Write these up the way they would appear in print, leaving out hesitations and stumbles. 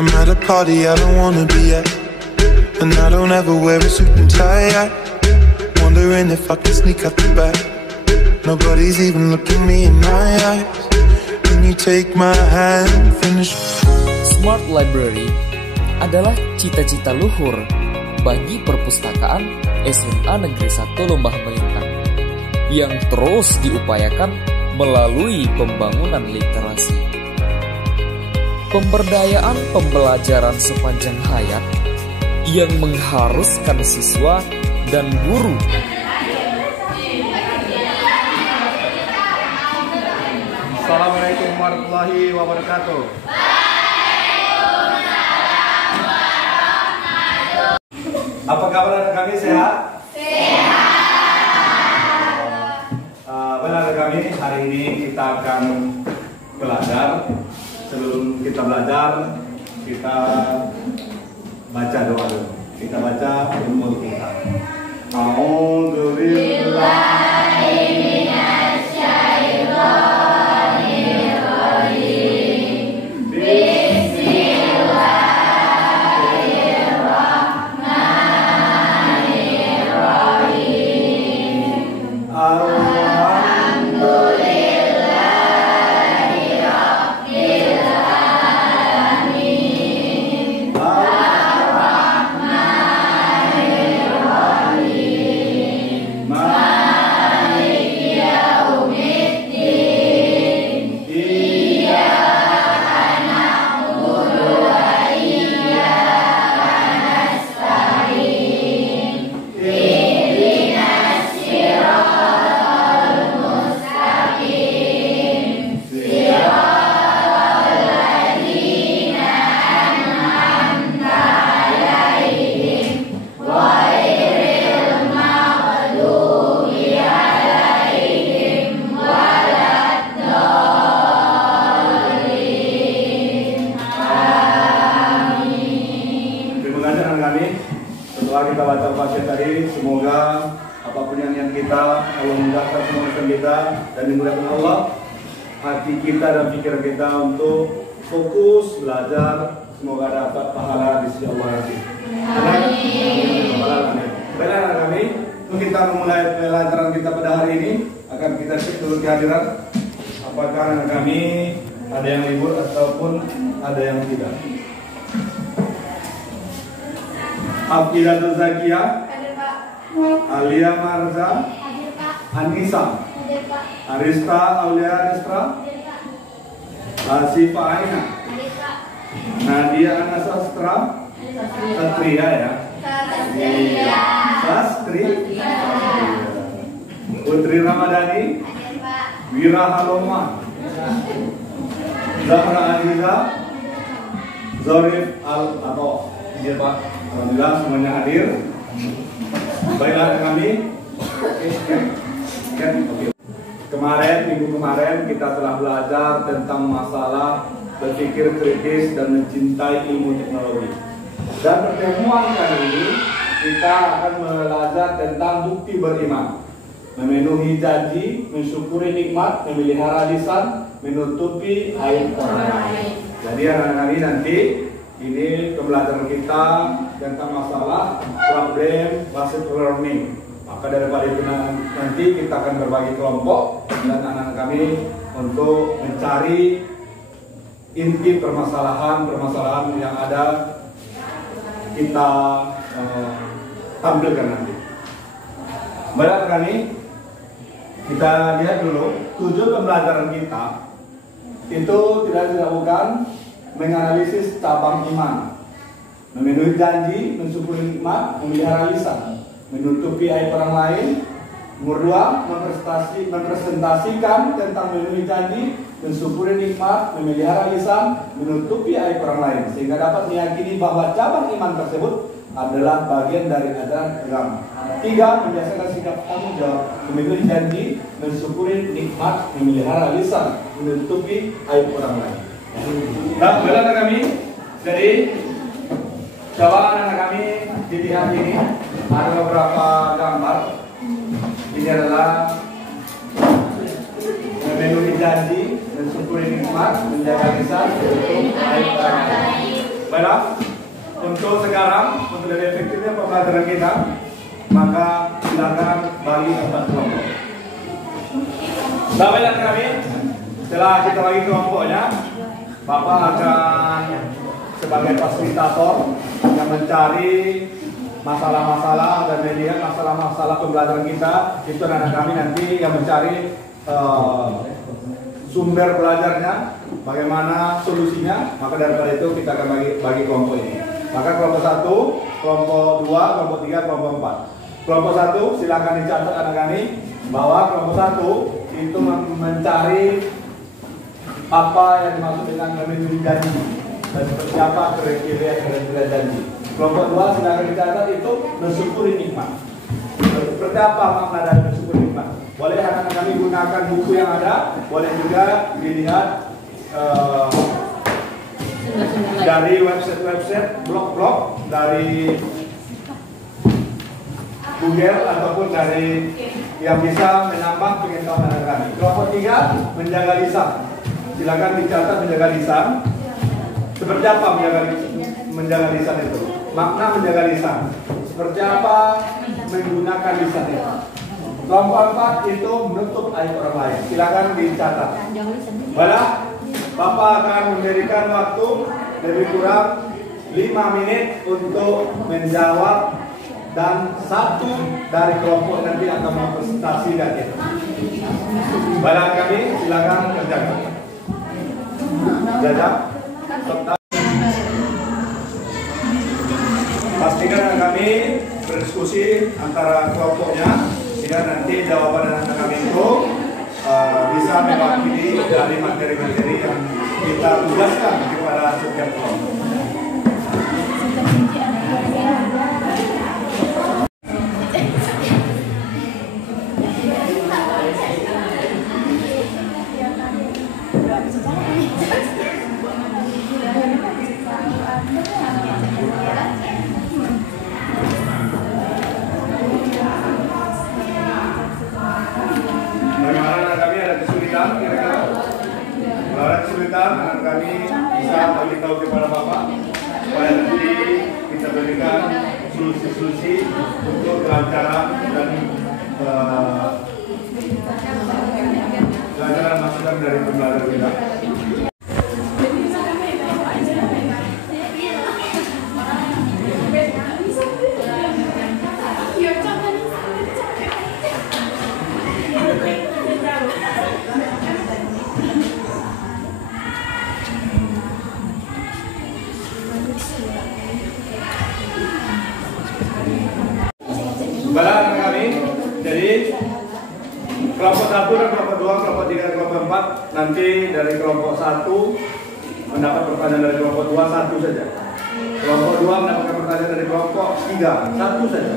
I'm at a party I don't wanna be at, and I don't ever wear a suit and tie. Wondering if I can sneak out the back. Nobody's even looking me in my eyes. Can you take my hand, finish? Smart Library adalah cita-cita luhur bagi perpustakaan SMA Negeri 1 Lembah Melintang yang terus diupayakan melalui pembangunan literasi. Pemberdayaan pembelajaran sepanjang hayat yang mengharuskan siswa dan guru. Assalamualaikum warahmatullahi wabarakatuh. Apa kabar anak kami, sehat? Sehat. Benar kami, hari ini kita akan belajar. Sebelum kita belajar, kita baca doa dulu. Kita baca ilmu kita. A'udzubillahi minasyaitonirrajim. Bismillahirrahmanirrahim. Setelah kita baca pasien tadi, semoga apapun yang kita, Allah mudahkan semua urusan kita dan dimudahkan Allah hati kita dan pikiran kita untuk fokus belajar. Semoga dapat pahala di sisi Allah nanti. Baiklah anak kami, kita memulai pelajaran kita pada hari ini. Akan kita cek dulu kehadiran. Apakah anak kami ada yang libur ataupun ada yang tidak? Afidatul Zakiyah, Hadir Pak. Alia Marza, Hadir Pak. Anissa, Hadir Pak. Arista Aulia Aristra, Hadir Pak. Asifa Aina, Hadir Pak. Nadia Anasastra, Satria ya, Sastri, Putri Ramadhani, Hadir Pak. Wira Haloma, Zahra Aziza, Zorif Al-Ato. Hadir Pak. Alhamdulillah semuanya hadir. Baiklah kami. Minggu kemarin kita telah belajar tentang masalah berpikir kritis dan mencintai ilmu teknologi. Dan pertemuan kali ini kita akan belajar tentang bukti beriman, memenuhi janji, mensyukuri nikmat, memelihara lisan, menutupi aib orang lain. Jadi anak-anak ini nanti ini pembelajaran kita tentang masalah problem based learning. Maka daripada itu nanti kita akan berbagi kelompok dan anak-anak kami untuk mencari inti permasalahan yang ada kita tampilkan nanti. Baiklah kami, kita lihat dulu tujuan pembelajaran kita itu tidak bukan menganalisis cabang iman, memenuhi janji, mensyukuri nikmat, memelihara lisan, menutupi aib orang lain. Nomor 2, mempresentasikan tentang memenuhi janji, mensyukuri nikmat, memelihara lisan, menutupi aib orang lain, sehingga dapat meyakini bahwa cabang iman tersebut adalah bagian dari ajaran agama. 3. Membiasakan sikap tanggung jawab, memenuhi janji, mensyukuri nikmat, memelihara lisan, menutupi aib orang lain. Nah, anak kami, jadi coba anak kami dilihat ini ada beberapa gambar. Ini adalah memenuhi janji, mensyukuri nikmat, menjaga lisan, menutupi aib orang lain. Baiklah, untuk sekarang, untuk lebih efektifnya pembelajaran kita, maka silakan bagi 4 kelompok. Baiklah kami, setelah kita bagi kelompoknya, Bapak akan sebagai fasilitator yang mencari masalah-masalah dan melihat masalah-masalah pembelajaran kita. Itu anak kami nanti yang mencari sumber belajarnya, bagaimana solusinya. Maka daripada itu kita akan bagi kelompok ini. Maka kelompok 1, kelompok 2, kelompok 3, kelompok 4. Kelompok 1 silakan dicatat anak kami bahwa kelompok 1 itu mencari apa yang dimaksud dengan memenuhi janji dan seperti apa kriteria janji. Kelompok 2 silakan dicatat itu mensyukuri nikmat. Seperti apa makna dari mensyukuri nikmat? Boleh anak-anak kami gunakan buku yang ada, boleh juga dilihat dari website, blog-blog, dari Google ataupun dari yang bisa menambah pengetahuan anak kami. Kelompok 3 menjaga lisan. Silakan dicatat menjaga lisan. Seperti apa menjaga lisan itu? Makna menjaga lisan. Seperti apa menggunakan lisan itu? Kelompok 4 itu menutup aib orang lain. Silakan dicatat. Baiklah, Bapak akan memberikan waktu lebih kurang 5 menit untuk menjawab, dan 1 dari kelompok nanti akan mempresentasikan itu. Baiklah kami, silakan kerjakan. Jajak. Pastikan kami berdiskusi antara kelompoknya sehingga nanti jawaban anak kami itu bisa mewakili dari materi-materi yang kita tugaskan kepada setiap kelompok. Anak kami bisa beritahu kepada Bapak supaya nanti kita berikan solusi-solusi untuk kelancaran dan pelajaran masukan dari pembelajaran kita. Baiklah kami, jadi kelompok 1 dan kelompok 2, kelompok 3 dan kelompok 4 nanti dari kelompok 1 mendapat pertanyaan dari kelompok 2 1 saja. Kelompok 2 mendapatkan pertanyaan dari kelompok 3 1 saja.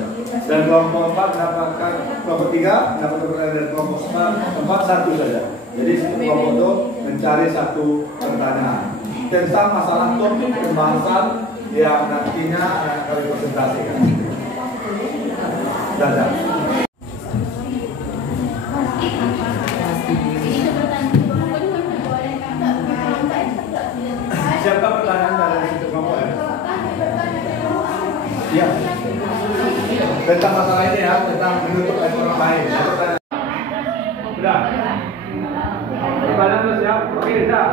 Dan kelompok 4 mendapatkan kelompok 3 mendapatkan pertanyaan dari kelompok 4 1 saja. Jadi setiap kelompok itu mencari 1 pertanyaan tentang masalah topik pembahasan yang nantinya akan kami presentasikan. Dadah. Siapa pertanyaan dari situ kelompok ya? Iya. Tentang masalah ini ya, tentang menutup aib orang lain. Sudah. Pertanyaan sudah siap? Oke, sudah.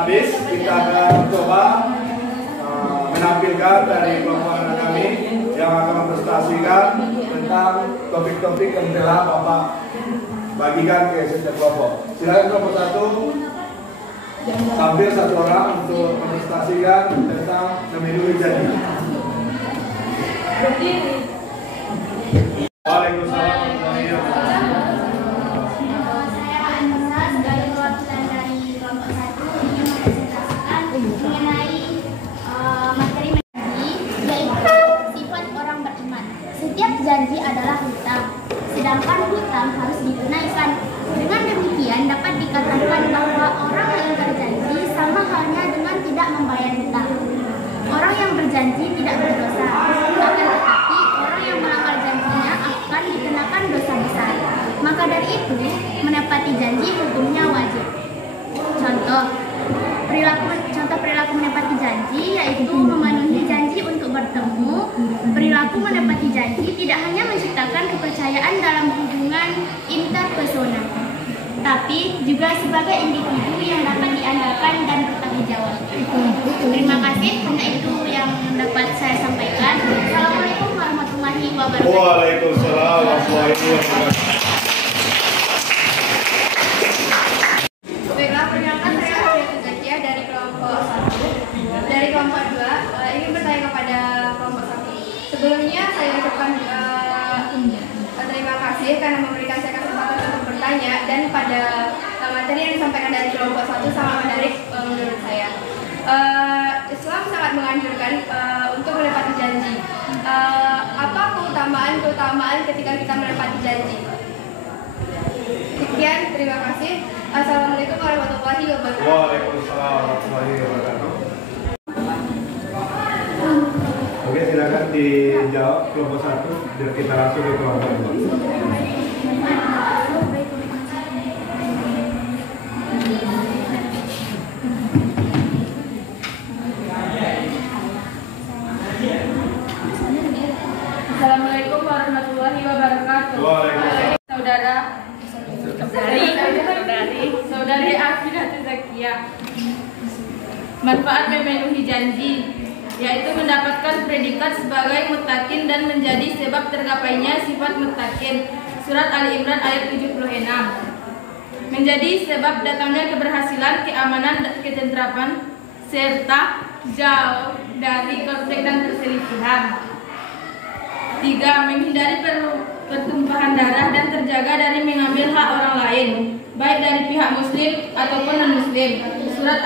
Habis kita akan coba menampilkan dari kelompok anak kami yang akan mempresentasikan tentang topik-topik yang telah Bapak bagikan ke setiap kelompok. Silakan kelompok 1 tampil 1 orang untuk mempresentasikan tentang memenuhi janji. Waalaikumsalam. Setiap janji adalah hutang, sedangkan hutang harus ditunaikan. Dengan demikian dapat dikatakan bahwa orang yang ingkar janji sama halnya dengan tidak membayar hutang. Orang yang berjanji tidak berdosa, akan tetapi orang yang melanggar janjinya akan dikenakan dosa besar. Maka dari itu, menepati janji hukumnya wajib. Contoh perilaku menepati janji yaitu memenuhi janji untuk bertemu. Perilaku menepati janji tidak hanya menciptakan kepercayaan dalam hubungan interpersonal, tapi juga sebagai individu yang dapat diandalkan dan bertanggung jawab. Terima kasih, hanya itu yang dapat saya sampaikan. Assalamualaikum warahmatullahi wabarakatuh. Waalaikumsalam warahmatullahi wabarakatuh. Baiklah, perkenalkan saya Afiatul Zakia dari kelompok 1. Dari kelompok 2, ingin bertanya kepada kelompok 1. Sebelumnya saya ucapkan terima kasih karena memberikan saya kesempatan untuk bertanya, dan pada materi yang disampaikan dari kelompok 1 sangat menarik menurut saya. Islam sangat menganjurkan untuk menepati janji. Apa keutamaan ketika kita menepati janji? Sekian, terima kasih. Assalamualaikum warahmatullahi wabarakatuh. Waalaikumsalam warahmatullahi wabarakatuh. Oke, silakan dijawab kelompok 1 biar kita langsung ke kelompok 2. Assalamualaikum warahmatullahi wabarakatuh. Waalaikumsalam. Saudari Afiatul Zakia. Manfaat memenuhi janji, yaitu mendapatkan predikat sebagai muttaqin dan menjadi sebab tergapainya sifat muttaqin. Surat Ali Imran ayat 76. Menjadi sebab datangnya keberhasilan, keamanan, ketentraman, serta jauh dari konflik dan perselisihan. 3. Menghindari pertumpahan darah dan terjaga dari mengambil hak orang lain, baik dari pihak muslim ataupun non-muslim. Surat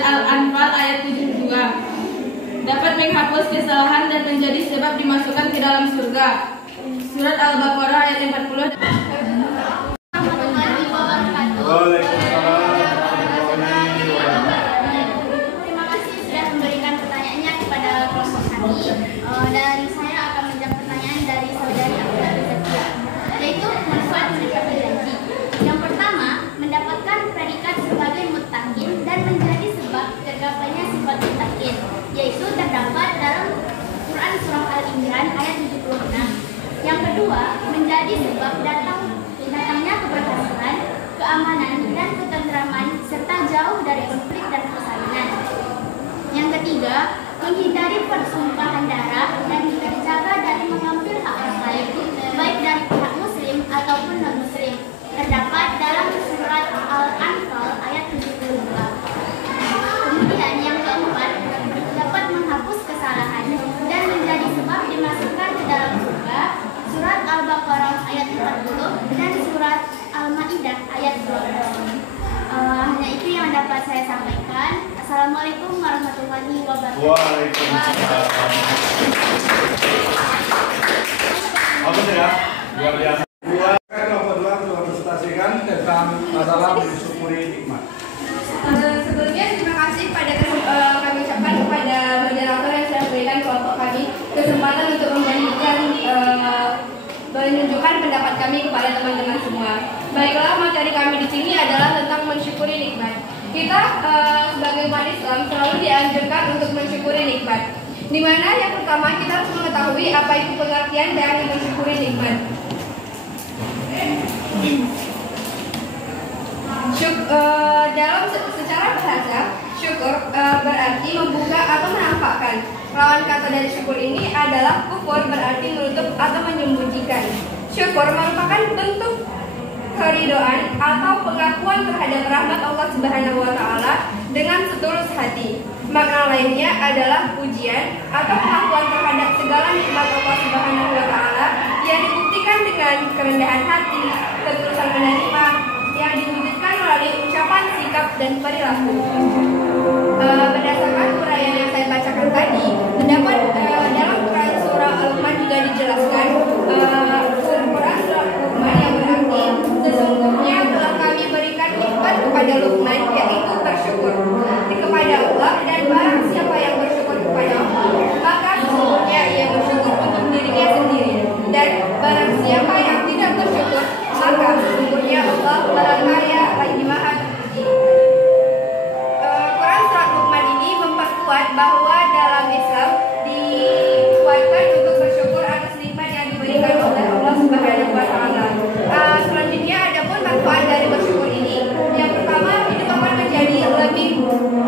Al-Anfal ayat 72. Dapat menghapus kesalahan dan menjadi sebab dimasukkan ke dalam surga. Surat Al-Baqarah ayat 40. Terima kasih sudah memberikan pertanyaannya kepada kelompok kami. Dan saya akan menjawab pertanyaan dari saudari Afiatul Zakia, yaitu manfaat menepati janji. Yang pertama, mendapatkan predikat sebagai muttaqin dan menjadi sebab tergapainya sifat muttaqin, yaitu terdapat dalam Quran surah Al-Imran ayat 76. Yang kedua, menjadi sebab datangnya keberhasilan, keamanan, dan ketentraman serta jauh dari konflik dan persalinan. Yang ketiga, menghindari pertumpahan darah dan terjaga dari mengambil hak orang lain, baik dari pihak muslim ataupun non-muslim. Terdapat dalam surat Al-Anfal ayat 72. Kemudian yang keempat, dapat menghapus kesalahan dan menjadi sebab dimasukkan ke dalam surga. Surat Al-Baqarah ayat 40 dan surat Al-Maidah ayat 12. Hanya itu yang dapat saya sampaikan. Assalamualaikum warahmatullahi wabarakatuh. Waalaikumsalam. Bagus ya, luar biasa. Kelompok 2 telah presentasikan tentang masalah mensyukuri nikmat. Sebelumnya terima kasih pada kami ucapkan kepada moderator yang sudah berikan kelompok kami kesempatan untuk menunjukkan pendapat kami kepada teman-teman semua. Baiklah, materi kami di sini adalah tentang mensyukuri nikmat. Kita sebagai umat Islam selalu dianjurkan untuk mensyukuri nikmat. Di mana yang pertama kita harus mengetahui apa itu pengertian dari mensyukuri nikmat. Dalam secara bahasa, syukur berarti membuka atau menampakkan. Lawan kata dari syukur ini adalah kufur, berarti menutup atau menyembunyikan. Syukur merupakan bentuk keridoan atau pengakuan terhadap rahmat Allah Subhanahu wa taala dengan setulus hati. Makna lainnya adalah pujian atau pengakuan terhadap segala nikmat Allah Subhanahu wa taala yang dibuktikan dengan kerendahan hati, ketulusan menerima yang diwujudkan melalui ucapan, sikap, dan perilaku. Berdasarkan uraian yang saya bacakan tadi, terdapat dalam Quran surah Luqman juga dijelaskan Quran surat Luqman yang berarti sesungguhnya telah kami berikan nikmat kepada Luqman, yaitu bersyukur kepada Allah, dan barang siapa yang bersyukur kepada Allah maka sesungguhnya ia bersyukur untuk dirinya sendiri, dan barang siapa yang tidak bersyukur maka sesungguhnya Allah Maha Kaya lagi Maha Tinggi. Quran surat Luqman ini memperkuat bahwa dalam Islam dikuatkan untuk bersyukur atas nikmat yang diberikan oleh Allah Subhanahu wa Ta'ala. Selanjutnya ada pun manfaat dari bersyukur ini. Yang pertama, hidup akan menjadi lebih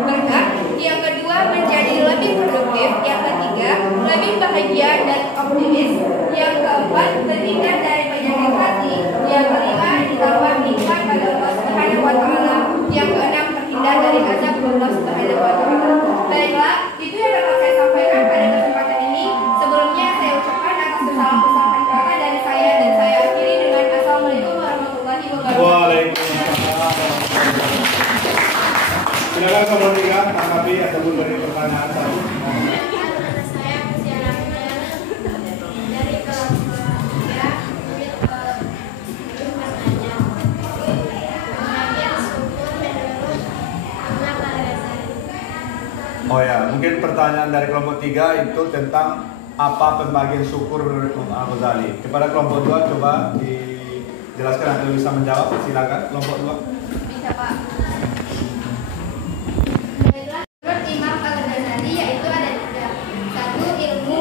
berkah. Yang kedua, menjadi lebih produktif. Yang ketiga, lebih bahagia dan optimis. Yang keempat, terhindar dari penyakit hati. Yang kelima, ditambah nikmat pada Allah Subhanahu wa Ta'ala. Yang keenam, terhindar dari azab Allah Subhanahu wa Ta'ala. Baiklah, itu yang dapat saya sampaikan pada kesempatan ini. Sebelumnya saya ucapkan atas kesalahan kata dari saya, dan saya akhiri dengan Assalamualaikum warahmatullahi wabarakatuh. Waalaikumsalam. Silakan nomor 3, tanggapi ataupun beri pertanyaan satu. Saya persiapannya dari kelompok 3 bertanya. Kemudian syukur menurut apa alasan? Oh ya, mungkin pertanyaan dari kelompok 3 itu tentang apa pembagian syukur menurut Imam Al-Ghazali. Kepada kelompok 2 coba dijelaskan atau bisa menjawab. Silakan kelompok 2. Bisa Pak. Baiklah, menurut Imam Al-Ghazali yaitu ada 3. 1. Ilmu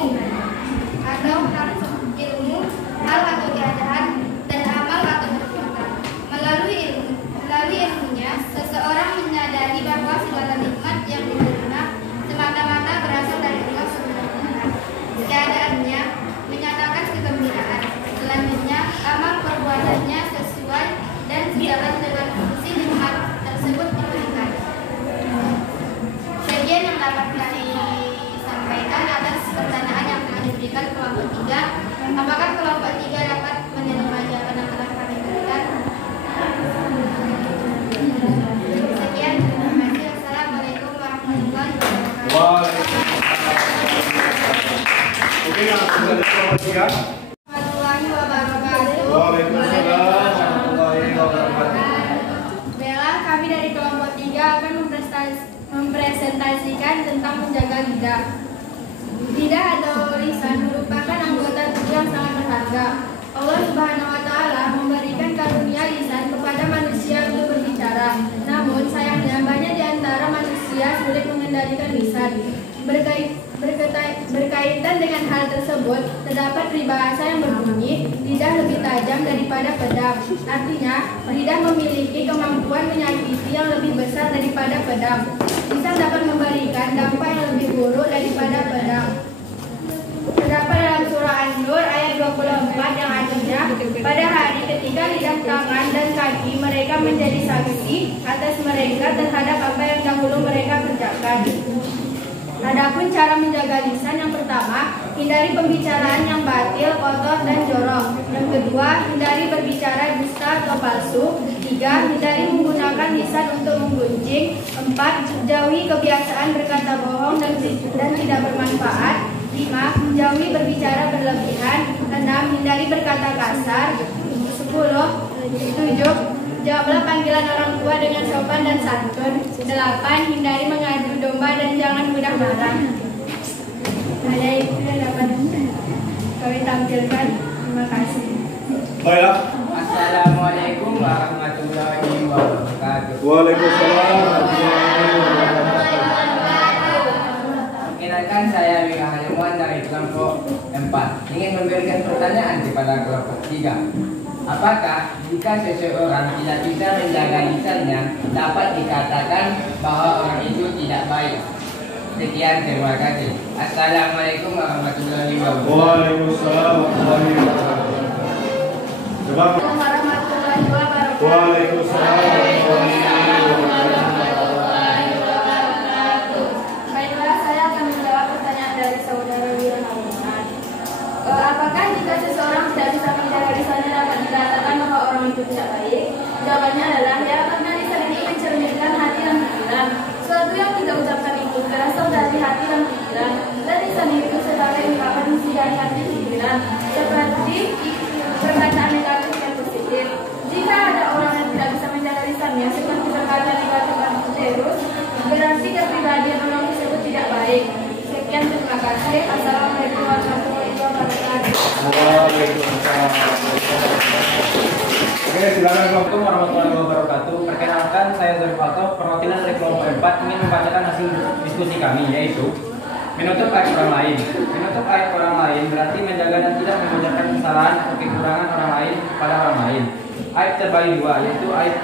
atau harus ilmu, hal atau keadaan, dan amal atau perbuatan. Melalui ilmunya, seseorang menyadari bahwa segala nikmat yang diterima semata-mata berasal dari Allah Subhanahu wa Ta'ala. Keadaannya menyatakan kegembiraan. Selanjutnya, amal perbuatannya sesuai dan sejalan dengan fungsi nikmat tersebut diberikan. Sekian yang dapat kami sampaikan atas pertanyaan yang telah diberikan kelompok 3. Apakah kelompok 3 dapat menerima jawaban yang telah kami berikan? Sekian, terima kasih. Assalamualaikum warahmatullahi wabarakatuh. Mungkin yang sudah dari kelompok 3. Warahmatullahi wabarakatuh. Waalaikumsalam warahmatullahi wabarakatuh. Bella, kami dari kelompok 3 akan mempresentasikan tentang menjaga lidah. Lidah atau lisan merupakan anggota tubuh yang sangat berharga. Allah Subhanahu wa Ta'ala memberikan karunia lisan kepada manusia untuk berbicara. Namun sayangnya banyak di antara manusia sulit mengendalikan lisan. Berkaitan dengan hal tersebut, terdapat peribahasa yang berbunyi, lidah lebih tajam daripada pedang. Artinya, lidah memiliki kemampuan menyakiti yang lebih besar daripada pedang. Lisan dapat memberikan dampak yang lebih buruk daripada pedang. Terdapat dalam surah An-Nur ayat 24 yang artinya, pada hari ketika lidah, tangan, dan kaki mereka menjadi saksi atas mereka terhadap apa yang dahulu mereka kerjakan. Adapun cara menjaga lisan, yang pertama, hindari pembicaraan yang batil, kotor, dan jorok. Yang kedua, hindari berbicara dusta atau palsu. 3. Hindari menggunakan lisan untuk menggunjing. 4. Jauhi kebiasaan berkata bohong dan tidak bermanfaat. 5. Menjauhi berbicara berlebihan. 6. Hindari berkata kasar. 7. Jawablah panggilan orang tua dengan sopan dan santun. 8. Hindari mengadu domba dan jangan mudah marah. Hanya itu yang dapat kami tampilkan. Terima kasih. Baiklah. Assalamualaikum warahmatullahi wabarakatuh. Waalaikumsalam warahmatullahi wabarakatuh. Perkenalkan, saya Wira Hayamuan dari kelompok 4. Ingin memberikan pertanyaan kepada kelompok 3. Apakah jika seseorang tidak bisa menjaga lisannya dapat dikatakan bahwa orang itu tidak baik? Sekian, terima kasih. Assalamualaikum warahmatullahi wabarakatuh. Waalaikumsalam warahmatullahi wabarakatuh. Coba. Warahmatullahi wabarakatuh. Waalaikumsalam warahmatullahi wabarakatuh. Baiklah, saya akan menjawab pertanyaan dari saudara Wira Hayamuan. Apakah jika seseorang tidak bisa menjaga lisannya dapat dikatakan bahwa orang itu tidak baik? Jawabannya adalah ya, karena lisan ini mencerminkan hati dan pikiran. Sesuatu yang kita ucapkan itu berasal dari hati dan pikiran. Dan seni itu secara yang dapat isi dari hati pikiran, seperti perkataan negatif dan positif. Jika ada orang yang tidak bisa menjaga lisannya, seperti berkata negatif dan terus, berarti kepribadian orang tersebut tidak baik. Sekian, terima kasih. Assalamualaikum warahmatullahi wabarakatuh. Waalaikumsalam. Oke, silakan. Assalamualaikum warahmatullahi wabarakatuh. Perkenalkan, saya Zorifato, perwakilan dari kelompok 4 ingin membacakan hasil diskusi kami, yaitu menutup aib orang lain. Menutup aib orang lain berarti menjaga dan tidak mengucapkan kesalahan atau kekurangan orang lain pada orang lain. Aib terbagi dua, yaitu aib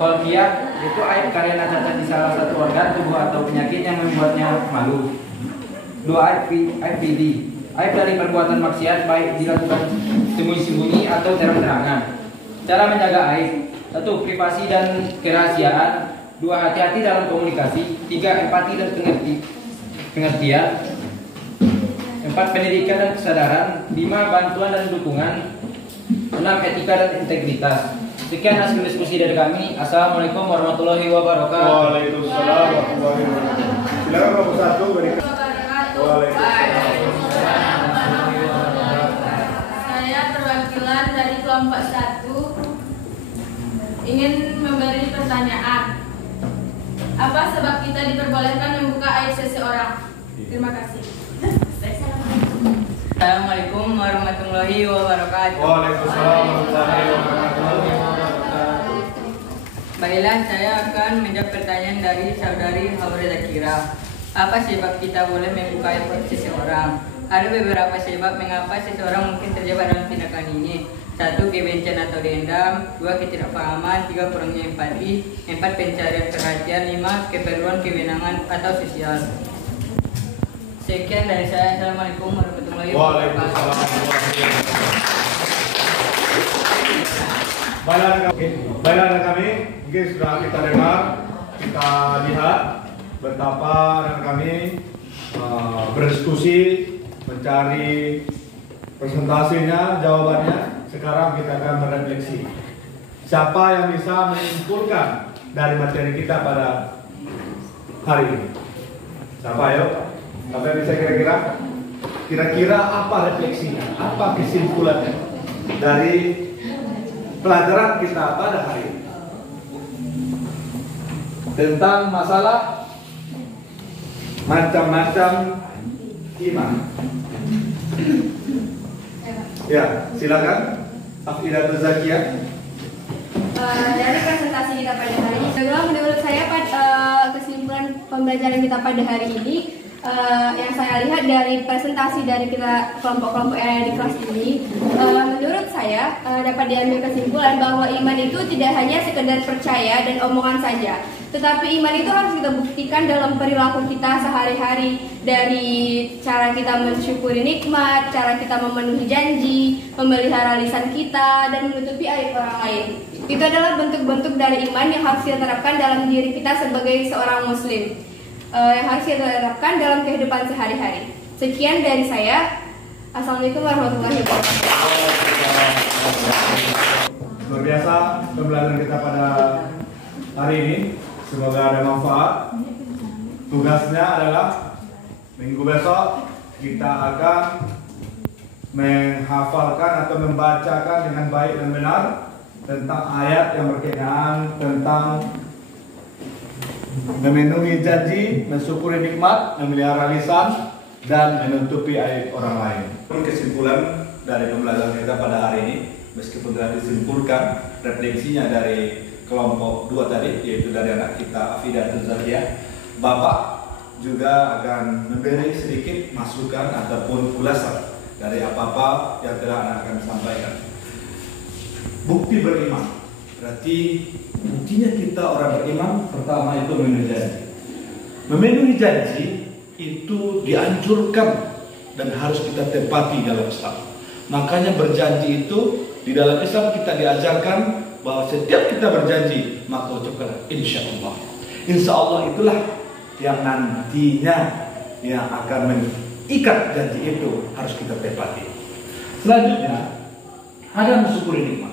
kholqiyah, yaitu aib karena cacat di salah satu organ tubuh atau penyakit yang membuatnya malu. Dua, aib fidi, aib dari perbuatan maksiat baik dilakukan sembunyi-sembunyi atau terang-terangan. Cara menjaga aib: 1. Privasi dan kerahasiaan. 2. Hati-hati dalam komunikasi. 3. Empati dan pengertian. 4. Pendidikan dan kesadaran. 5. Bantuan dan dukungan. 6. Etika dan integritas. Sekian hasil diskusi dari kami. Assalamualaikum warahmatullahi wabarakatuh. Waalaikumsalam warahmatullahi wabarakatuh. Silakan kelompok 1 berikan. Saya perwakilan dari kelompok 1 ingin memberi pertanyaan. Apa sebab kita diperbolehkan membuka aib seseorang? Terima kasih. Assalamualaikum warahmatullahi wabarakatuh. Waalaikumsalam warahmatullahi wabarakatuh. Baiklah, saya akan menjawab pertanyaan dari saudari Haura Zakira. Apa sebab kita boleh membuka aib seseorang? Ada beberapa sebab mengapa seseorang mungkin terjebak dalam tindakan ini. 1. Kebencian atau dendam. 2. Ketidakpahaman. 3. Kurangnya empati. 4. Pencarian perhatian. 5. Keperluan kewenangan atau sosial. Sekian dari saya. Assalamualaikum warahmatullahi wabarakatuh. Baiklah kami, mungkin sudah kita dengar, kita lihat betapa kami berdiskusi, mencari presentasinya, jawabannya. Sekarang kita akan merefleksi. Siapa yang bisa menyimpulkan dari materi kita pada hari ini? Siapa, ayo? Siapa yang bisa kira-kira apa refleksinya? Apa kesimpulannya dari pelajaran kita pada hari ini? Tentang masalah macam-macam iman. Ya, silakan. Afidatul Zakiyah. Dari presentasi kita pada hari ini, menurut saya kesimpulan pembelajaran kita pada hari ini, yang saya lihat dari presentasi dari kita kelompok-kelompok yang ada di kelas ini, menurut saya dapat diambil kesimpulan bahwa iman itu tidak hanya sekedar percaya dan omongan saja, tetapi iman itu harus kita buktikan dalam perilaku kita sehari-hari, dari cara kita mensyukuri nikmat, cara kita memenuhi janji, memelihara lisan kita, dan menutupi aib orang lain. Itu adalah bentuk-bentuk dari iman yang harus kita terapkan dalam diri kita sebagai seorang muslim, yang harus kita terapkan dalam kehidupan sehari-hari. Sekian dari saya. Assalamualaikum warahmatullahi wabarakatuh. Luar biasa pembelajaran kita pada hari ini. Semoga ada manfaat. Tugasnya adalah minggu besok kita akan menghafalkan atau membacakan dengan baik dan benar tentang ayat yang berkenaan tentang memenuhi janji, mensyukuri nikmat, memelihara lisan, dan menutupi aib orang lain. Kesimpulan dari pembelajaran kita pada hari ini, meskipun telah disimpulkan refleksinya dari kelompok 2 tadi, yaitu dari anak kita Afidatul Zakiyah, Bapak juga akan memberi sedikit masukan ataupun ulasan dari apa-apa yang telah anak akan sampaikan. Bukti beriman, berarti buktinya kita orang beriman, pertama itu memenuhi janji. Memenuhi janji itu dianjurkan dan harus kita tepati dalam Islam. Makanya berjanji itu di dalam Islam kita diajarkan bahwa setiap kita berjanji maka ucapkan insya Allah. Insya Allah itulah yang nantinya yang akan mengikat janji itu harus kita tepati. Selanjutnya ada mensyukuri nikmat.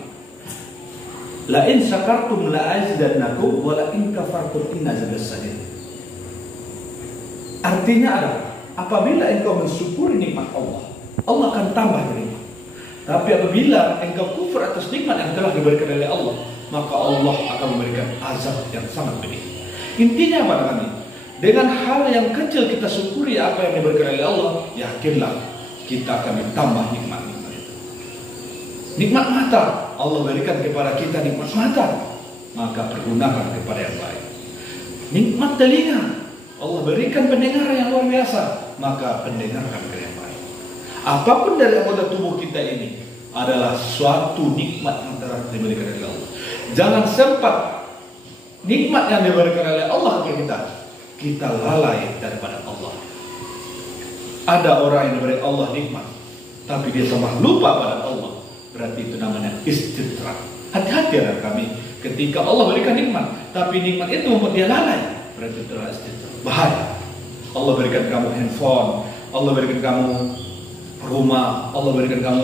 La in syakartum la azidannakum wa la in kafartum inna azabi sadid. Artinya adalah apabila engkau mensyukuri nikmat Allah, Allah akan tambah nikmat. Tapi apabila engkau kufur atas nikmat yang telah diberikan oleh Allah, maka Allah akan memberikan azab yang sangat pedih. Intinya apa namanya? Dengan hal yang kecil kita syukuri apa yang diberikan oleh Allah, yakinlah kita akan ditambah nikmat-nikmat itu. Nikmat mata, Allah berikan kepada kita nikmat mata, maka pergunakan kepada yang baik. Nikmat telinga, Allah berikan pendengaran yang luar biasa, maka pendengarkan ke yang baik. Apapun dari anggota tubuh kita ini adalah suatu nikmat yang telah diberikan oleh Allah. Jangan sempat nikmat yang diberikan oleh Allah kepada kita lalai daripada Allah. Ada orang yang diberi Allah nikmat, tapi dia tambah lupa pada Allah. Berarti itu namanya istidrak. Hati-hati anak kami, ketika Allah berikan nikmat, tapi nikmat itu membuat dia lalai, berarti itu adalah istidrak. Bahaya. Allah berikan kamu handphone, Allah berikan kamu rumah, Allah berikan kamu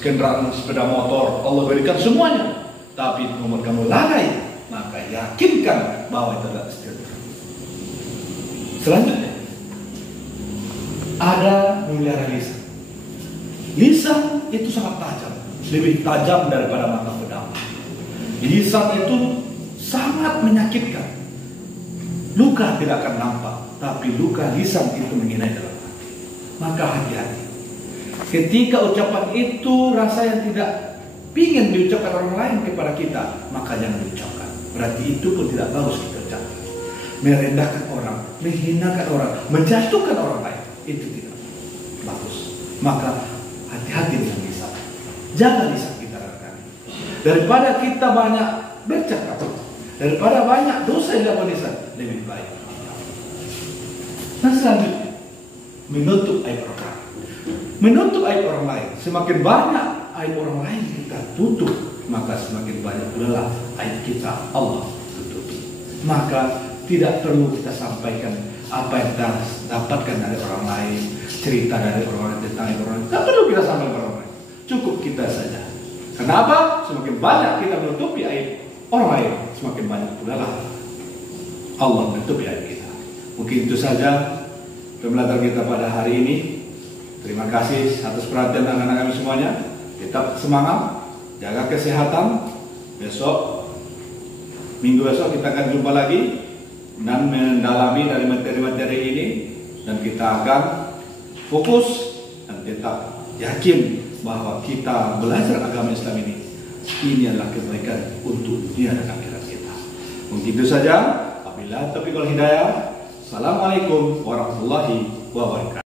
kendaraan sepeda motor, Allah berikan semuanya, tapi itu membuat kamu lalai, maka yakinkan bahwa itu adalah istidrak. Selanjutnya, ada melihara lisan. Lisan itu sangat tajam, lebih tajam daripada mata pedang. Lisan itu sangat menyakitkan. Luka tidak akan nampak, tapi luka lisan itu menginai dalam hati. Maka hati-hati. Ketika ucapan itu rasa yang tidak ingin diucapkan orang lain kepada kita, maka jangan diucapkan. Berarti itu pun tidak bagus kita ucapkan. Merendahkan orang, menghinakan orang, menjatuhkan orang lain, itu tidak bagus. Maka hati-hati dengan lisan. Jaga lisan kita rekan. Daripada kita banyak bercakap, daripada banyak dosa yang dilakukan lisan, lebih baik. Nah selanjutnya, menutup aib orang lain. Menutup aib orang lain. Semakin banyak aib orang lain kita tutup, maka semakin banyak pula aib kita Allah tutup. Maka tidak perlu kita sampaikan apa yang kita dapatkan dari orang lain, cerita dari orang lain tentang orang lain. Tidak perlu kita sampaikan ke orang lain. Cukup kita saja. Kenapa? Semakin banyak kita menutupi aib orang lain, semakin banyak pula Allah menutupi aib kita. Mungkin itu saja pembelajaran kita pada hari ini. Terima kasih atas perhatian anak-anak kami semuanya. Tetap semangat, jaga kesehatan. Besok, minggu besok kita akan jumpa lagi dan mendalami dari materi-materi ini, dan kita akan fokus dan tetap yakin bahwa kita belajar agama Islam ini adalah kebaikan untuk dunia dan akhirat kita. Mungkin itu saja. Wabillahi taufiq wal hidayah. Assalamualaikum warahmatullahi wabarakatuh.